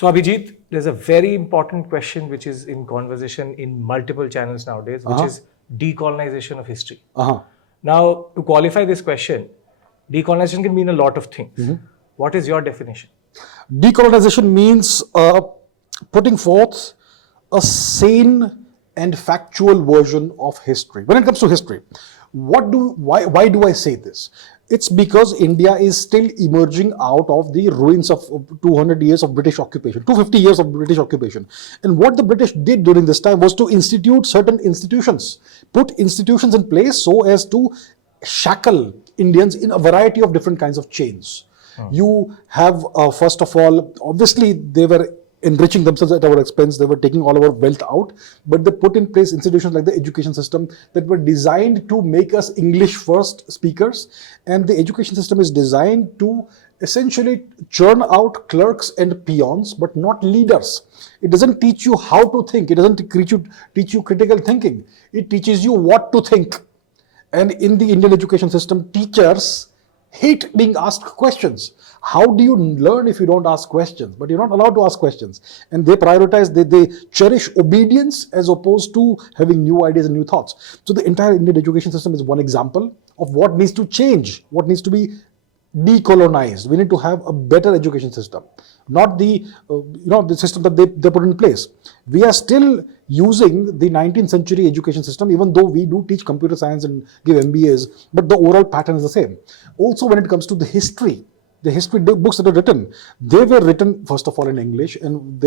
So Abhijit, there's a very important question which is in conversation in multiple channels nowadays, which is decolonization of history. Now, to qualify this question, decolonization can mean a lot of things. What is your definition? Decolonization means putting forth a sane and factual version of history. When it comes to history, why do I say this? It's because India is still emerging out of the ruins of 200 years of British occupation, 250 years of British occupation. And what the British did during this time was to institute certain institutions, put institutions in place so as to shackle Indians in a variety of different kinds of chains. You have, first of all, obviously they were enriching themselves at our expense, they were taking all our wealth out, but they put in place institutions like the education system that were designed to make us English first speakers, and the education system is designed to essentially churn out clerks and peons, but not leaders. It doesn't teach you how to think, it doesn't teach you critical thinking, it teaches you what to think. And in the Indian education system, teachers hate being asked questions. How do you learn if you don't ask questions? But you're not allowed to ask questions. And they prioritize, they cherish obedience as opposed to having new ideas and new thoughts. So the entire Indian education system is one example of what needs to change, what needs to be decolonized. We need to have a better education system, not the the system that they put in place. We are still using the 19th century education system, even though we do teach computer science and give MBAs, but the overall pattern is the same. Also, when it comes to the history books that are written, they were written first of all in English, and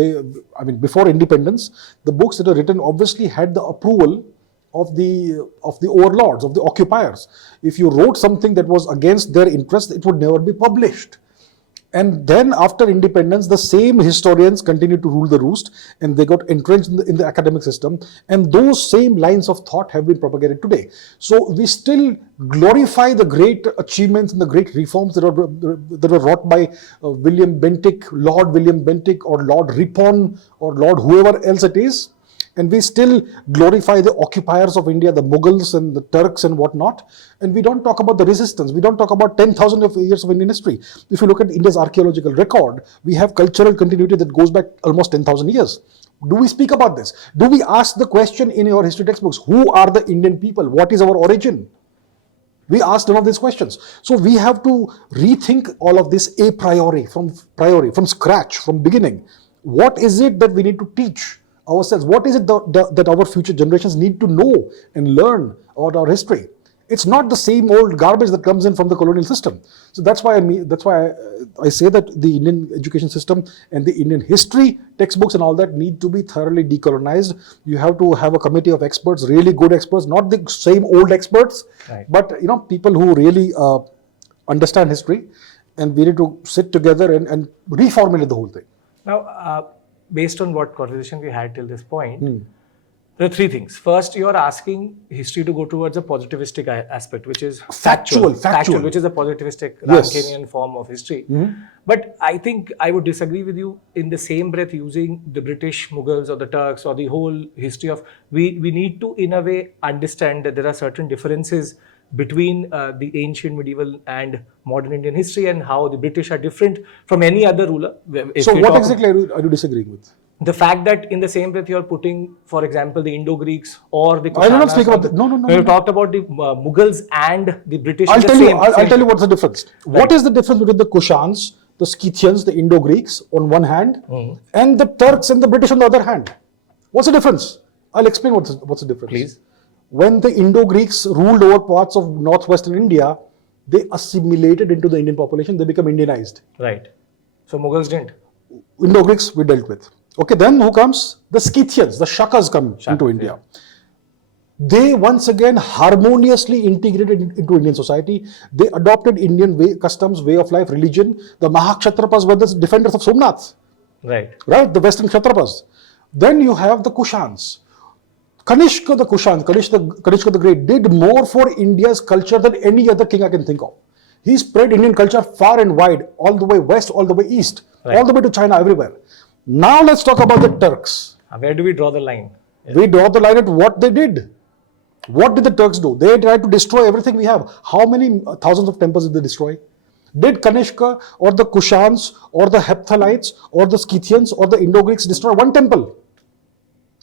before independence, the books that are written obviously had the approval of the overlords, of the occupiers. If you wrote something that was against their interest, it would never be published. And then after independence, the same historians continued to rule the roost, and they got entrenched in the academic system, and those same lines of thought have been propagated today. So we still glorify the great achievements and the great reforms that were wrought by William Bentinck, Lord William Bentinck, or Lord Ripon, or Lord whoever else it is. And we still glorify the occupiers of India, the Mughals and the Turks and whatnot. And we don't talk about the resistance. We don't talk about 10,000 years of Indian history. If you look at India's archaeological record, we have cultural continuity that goes back almost 10,000 years. Do we speak about this? Do we ask the question in your history textbooks, who are the Indian people? What is our origin? We ask none of these questions. So we have to rethink all of this a priori, from scratch, from beginning. What is it that we need to teach ourselves? What is it that our future generations need to know and learn about our history? It's not the same old garbage that comes in from the colonial system. So that's why I say that the Indian education system and the Indian history textbooks and all that need to be thoroughly decolonized. You have to have a committee of experts, really good experts, not the same old experts, right, but people who really understand history, and we need to sit together and reformulate the whole thing. Now, based on what conversation we had till this point, there are three things. First, you are asking history to go towards a positivistic aspect, which is factual, which is a positivistic Rankinian form of history. But I think I would disagree with you in the same breath using the British, Mughals or the Turks or the whole history of, we need to in a way understand that there are certain differences between the ancient, medieval and modern Indian history, and how the British are different from any other ruler. So what exactly are you disagreeing with? The fact that in the same breath you are putting, for example, the Indo-Greeks or the Kushanas. I will not speak about that. No. You talked about the Mughals and the British. I'll tell you what's the difference. Right. What is the difference between the Kushans, the Scythians, the Indo-Greeks on one hand, and the Turks and the British on the other hand? What's the difference? I'll explain what's the difference. Please. When the Indo-Greeks ruled over parts of northwestern India, they assimilated into the Indian population, they become Indianized. Right. So Mughals didn't. Indo-Greeks we dealt with. Okay, then who comes? The Scythians, the Shakas come into India. Yeah. They once again harmoniously integrated into Indian society. They adopted Indian customs, way of life, religion. The Mahakshatrapas were the defenders of Somnath. Right. Right, the Western Kshatrapas. Then you have the Kushans. Kanishka the Great did more for India's culture than any other king I can think of. He spread Indian culture far and wide, all the way west, all the way east, all the way to China, everywhere. Now let's talk about the Turks. Where do we draw the line? We draw the line at what they did. What did the Turks do? They tried to destroy everything we have. How many thousands of temples did they destroy? Did Kanishka or the Kushans or the Hephthalites or the Scythians or the Indo-Greeks destroy one temple?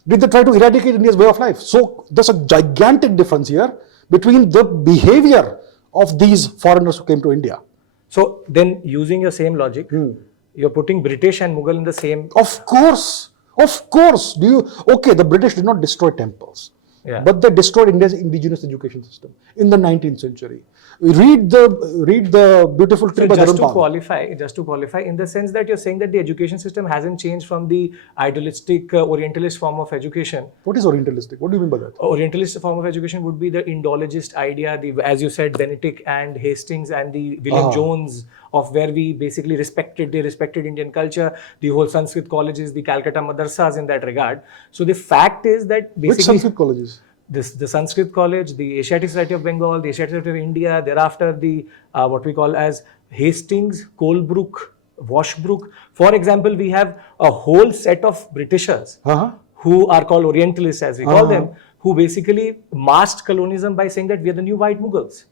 Did they try to eradicate India's way of life? So there's a gigantic difference here between the behavior of these foreigners who came to India. So then, using your same logic, you're putting British and Mughal in the same. Of course. Okay, the British did not destroy temples. Yeah. But they destroyed India's indigenous education system in the 19th century. Read the beautiful tree by Just Dharupal. to qualify, in the sense that you're saying that the education system hasn't changed from the idealistic Orientalist form of education. What is Orientalistic? What do you mean by that? Orientalist form of education would be the Indologist idea, as you said, Benedict and Hastings and the William Jones, of where we basically respected Indian culture, the whole Sanskrit colleges, the Calcutta Madrasas in that regard. So the fact is that basically... Which Sanskrit colleges? The Sanskrit College, the Asiatic Society of Bengal, the Asiatic Society of India, thereafter the what we call as Hastings, Colebrook, Washbrook. For example, we have a whole set of Britishers who are called Orientalists, as we call them, who basically masked colonialism by saying that we are the new white Mughals.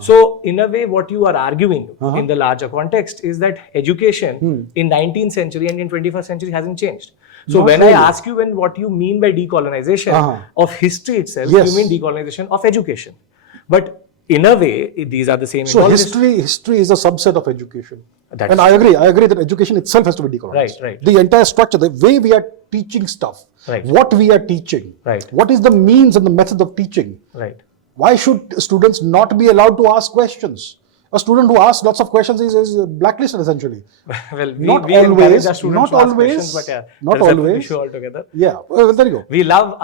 So in a way, what you are arguing in the larger context is that education in 19th century and in 21st century hasn't changed. So when I ask you what you mean by decolonization of history itself, you mean decolonization of education. But in a way, these are the same. So history is a subset of education. And I agree that education itself has to be decolonized. Right. The entire structure, the way we are teaching stuff, what we are teaching, what is the means and the method of teaching. Why should students not be allowed to ask questions? A student who asks lots of questions is blacklisted essentially. Well, not always, not always, but yeah, not always. Issue altogether. Yeah, well, there you go. We love,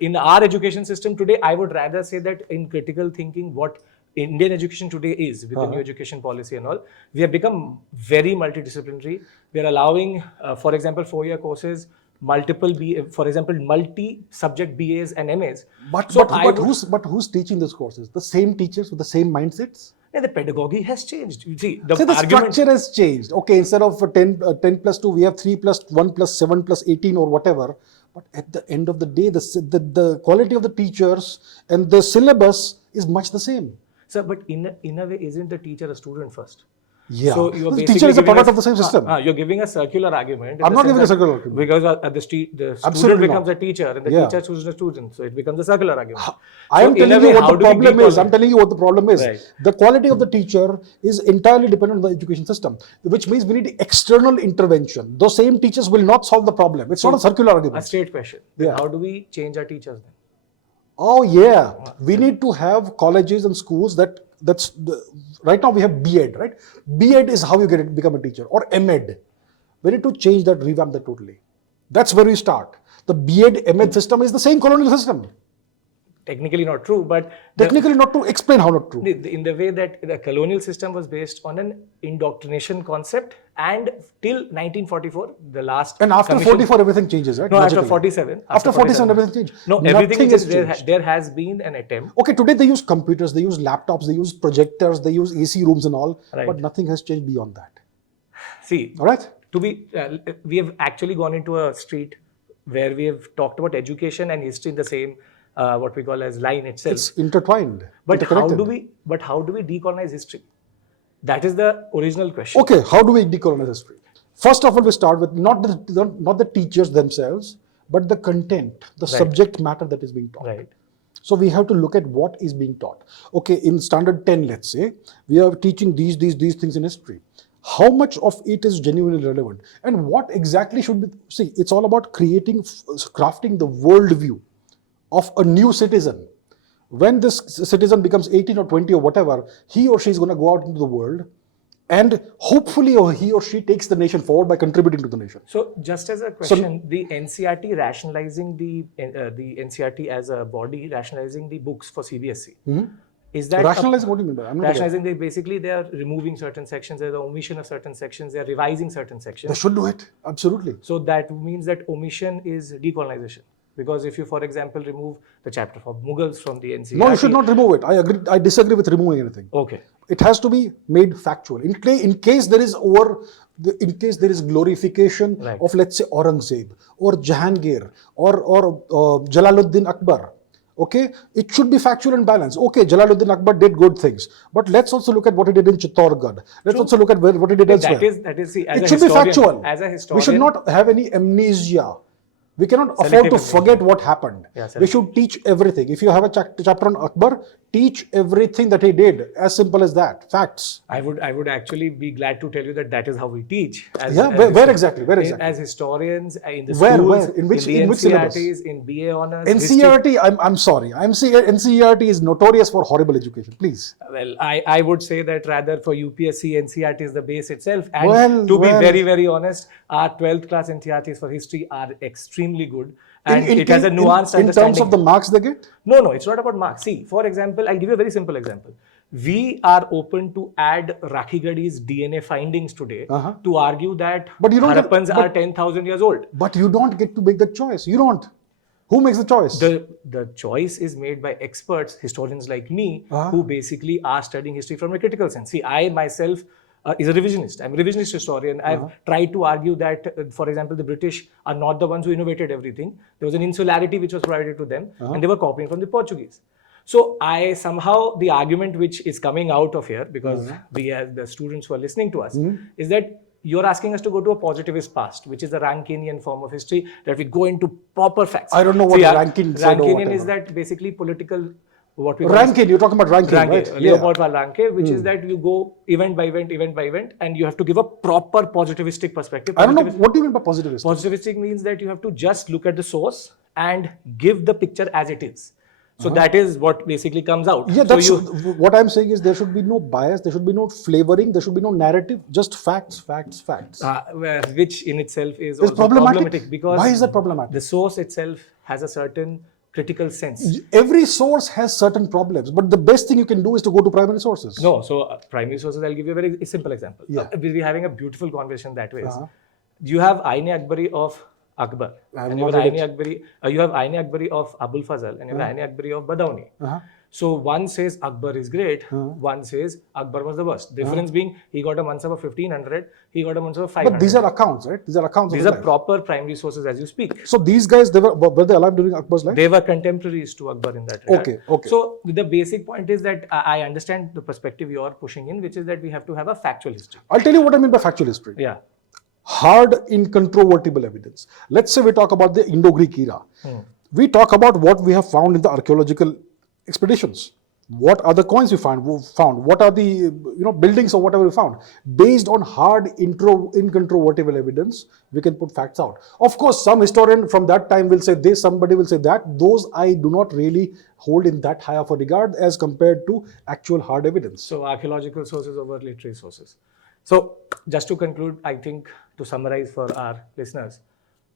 in our education system today, I would rather say that in critical thinking, what Indian education today is, with the new education policy and all, we have become very multidisciplinary. We are allowing, for example, 4-year courses, multi-subject BAs and MAs. But who's teaching these courses? The same teachers with the same mindsets? Yeah, the pedagogy has changed. You see, the structure has changed. Okay, instead of 10 plus 2, we have 3 plus 1 plus 7 plus 18 or whatever. But at the end of the day, the quality of the teachers and the syllabus is much the same. Sir, but in a way, isn't the teacher a student first? Yeah. So you're the teacher is a product of the same system. You're giving a circular argument. I'm not giving a circular argument. Because the student becomes a teacher and the teacher chooses a student. So it becomes a circular argument. I am telling you what the problem is. I'm telling you what the problem is. Right. The quality of the teacher is entirely dependent on the education system, which means we need external intervention. Those same teachers will not solve the problem. It's not a circular argument. A straight question. Yeah. How do we change our teachers then? Oh yeah, we need to have colleges and schools right now we have B.Ed, right? B.Ed is how you become a teacher, or M.Ed. We need to change that, revamp that totally. That's where we start. The B.Ed, M.Ed system is the same colonial system. Technically not true, but... Technically not true. Explain how not true. In the way that the colonial system was based on an indoctrination concept, and till 1944, the last... And after 44, everything changes, right? No, after 47. After 47, everything changed. No, everything is there has been an attempt. Okay, today they use computers, they use laptops, they use projectors, they use AC rooms and all, but nothing has changed beyond that. See, all right? We have actually gone into a street where we have talked about education and history in the same what we call as line itself. It's intertwined. But how do we decolonize history? That is the original question. Okay, how do we decolonize history? First of all, we start with not the teachers themselves, but the content, the subject matter that is being taught. Right. So we have to look at what is being taught. Okay, in standard 10, let's say, we are teaching these things in history. How much of it is genuinely relevant? And what exactly should be... See, it's all about crafting the worldview of a new citizen. When this citizen becomes 18 or 20 or whatever, he or she is going to go out into the world, and hopefully he or she takes the nation forward by contributing to the nation. So just as a question, the NCERT rationalizing the NCERT as a body, rationalizing the books for CBSE. Is that rationalizing? What do you mean by that? Rationalizing, they are removing certain sections, there's the omission of certain sections, they are revising certain sections. They should do it, absolutely. So that means that omission is decolonization. Because if you, for example, remove the chapter for Mughals from the NCERT... No, you should not remove it. I disagree with removing anything. Okay. It has to be made factual. In case there is glorification of, let's say, Aurangzeb or Jahangir or Jalaluddin Akbar, Okay, it should be factual and balanced. Okay, Jalaluddin Akbar did good things, but let's also look at what he did in Chittorgarh. Let's also look at what he did elsewhere. That is, see, as it a should be historian, factual. As a historian, we should not have any amnesia. We cannot afford to forget what happened. We should teach everything. If you have a chapter on Akbar, teach everything that he did. As simple as that. Facts. I would actually be glad to tell you that is how we teach. Where exactly? As historians in the schools, where? In which syllabus? In BA honors. NCERT. I'm sorry. NCERT is notorious for horrible education. Please. Well, I would say that rather for UPSC, NCERT is the base itself. And to be very, very honest, our 12th class NCERTs for history are extremely good, and it has a nuanced understanding. In terms of the marks they get? No, it's not about marks. See, for example, I'll give you a very simple example. We are open to add Rakhi Gadi's DNA findings today to argue that Harappans are 10,000 years old. But you don't get to make that choice. You don't. Who makes the choice? The choice is made by experts, historians like me, who basically are studying history from a critical sense. See, I myself is a revisionist. I'm a revisionist historian. I've tried to argue that, for example, the British are not the ones who innovated everything. There was an insularity which was provided to them, and they were copying from the Portuguese. So the argument which is coming out of here, because we as the students who are listening to us, is that you're asking us to go to a positivist past, which is the Rankinian form of history, that we go into proper facts. I don't know what Rankin said. Rankinian is that basically political. Rankin, you're talking about Rankin, right? Leopold Rankin, which is that you go event by event, and you have to give a proper positivistic perspective. I don't know, what do you mean by positivistic? Positivistic means that you have to just look at the source and give the picture as it is. So that is what basically comes out. Yeah, what I'm saying is there should be no bias, there should be no flavoring, there should be no narrative, just facts. Which in itself is also problematic. Because why is that problematic? The source itself has a certain critical sense. Every source has certain problems, but the best thing you can do is to go to primary sources. No, so primary sources, I'll give you a very simple example. We'll be having a beautiful conversation that way. You have Aine Akbari of Akbar, and you have Aine Akbari of Abul Fazl, and you have Aine Akbari of Badauni. So one says Akbar is great, one says Akbar was the worst. Difference being he got a mansab of 1500, he got a mansab of 500. But these are accounts, right? These are accounts. These are proper primary sources as you speak. So these guys, were they alive during Akbar's life? They were contemporaries to Akbar in that regard. Okay. So the basic point is that I understand the perspective you are pushing in, which is that we have to have a factual history. I'll tell you what I mean by factual history. Yeah. Hard, incontrovertible evidence. Let's say we talk about the Indo-Greek era. We talk about what we have found in the archaeological expeditions. What are the coins we found? What are the buildings or whatever we found? Based on hard, incontrovertible evidence, we can put facts out. Of course, some historian from that time will say this, somebody will say that. Those I do not really hold in that high of a regard as compared to actual hard evidence. So archaeological sources over literary sources. So just to conclude, I think to summarize for our listeners,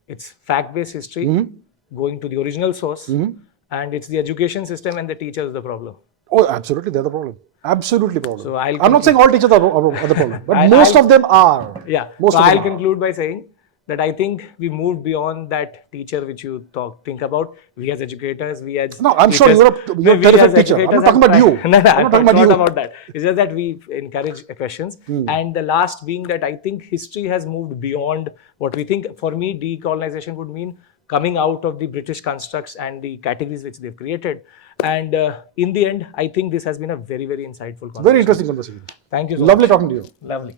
it's fact-based history, going to the original source, and it's the education system and the teachers the problem. Oh, absolutely, they're the problem. Absolutely problem. So I'm not saying all teachers are the problem, but most of them are. Yeah. So I'll conclude by saying that I think we moved beyond that teacher which you think about. We as educators, we as no, I'm teachers, sure you're a terrific teacher. I'm not talking about you. No, I'm not talking about that. It's just that we encourage questions. And the last being that I think history has moved beyond what we think. For me, decolonization would mean coming out of the British constructs and the categories which they've created. And in the end, I think this has been a very, very insightful conversation. Very interesting conversation. Thank you so much. Lovely much. talking to you. Lovely.